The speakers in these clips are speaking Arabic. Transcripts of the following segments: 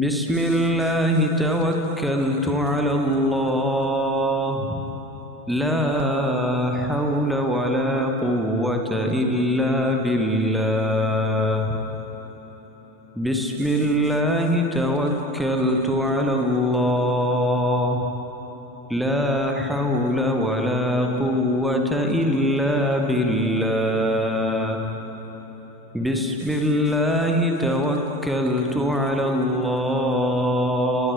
بسم الله توكلت على الله، لا حول ولا قوة إلا بالله. بسم الله توكلت على الله، لا حول ولا قوة إلا بالله. بسم الله توكلت على الله،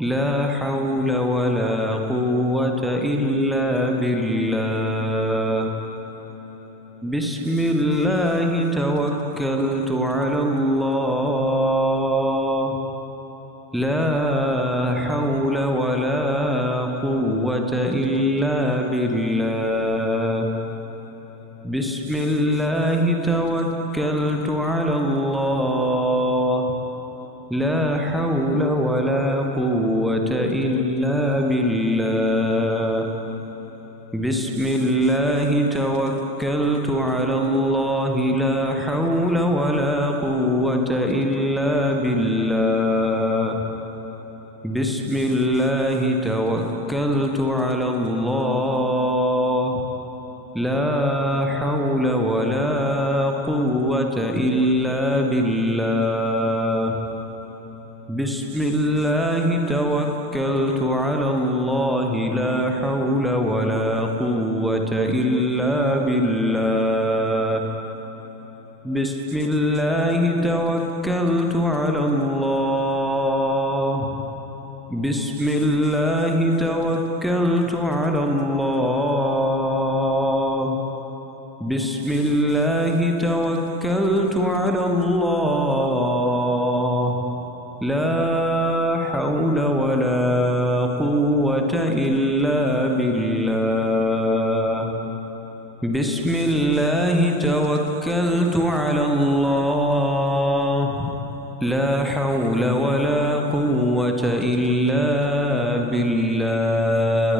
لا حول ولا قوة إلا بالله. بسم الله توكلت على الله، لا حول ولا قوة إلا بالله. بسم الله توكلت على الله، لا حول ولا قوة إلا بالله. بسم الله توكلت على الله، لا حول ولا قوة إلا بالله. بسم الله توكلت على الله، لا حول ولا قوة إلا بالله. بسم الله توكلت على الله، لا حول ولا قوة إلا بالله. بسم الله توكلت على الله، بسم الله توكلت على الله. بسم الله توكلت على الله، لا حول ولا قوة إلا بالله. بسم الله توكلت على الله، لا حول ولا قوة إلا بالله.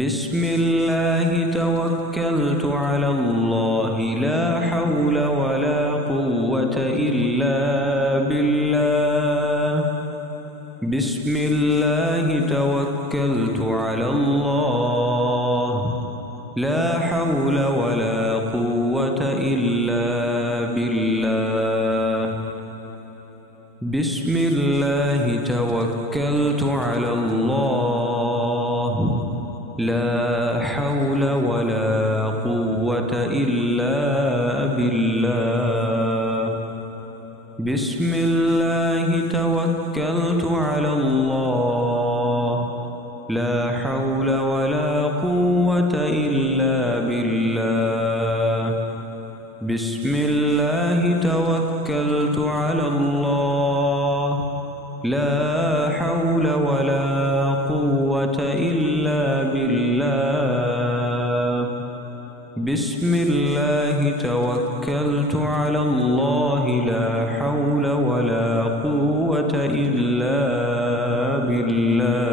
بسم الله توكلت على الله، لا حول ولا قوة إلا بالله. بسم الله توكلت على الله، لا حول ولا قوة إلا بالله. بسم الله توكلت على الله، لا حول ولا قوة إلا بالله. بسم الله توكلت على الله، لا حول ولا قوة إلا بالله. بسم الله توكلت على الله، لا حول ولا قوة إلا بالله. بسم الله توكلت على الله، لا حول ولا قوة إلا بالله.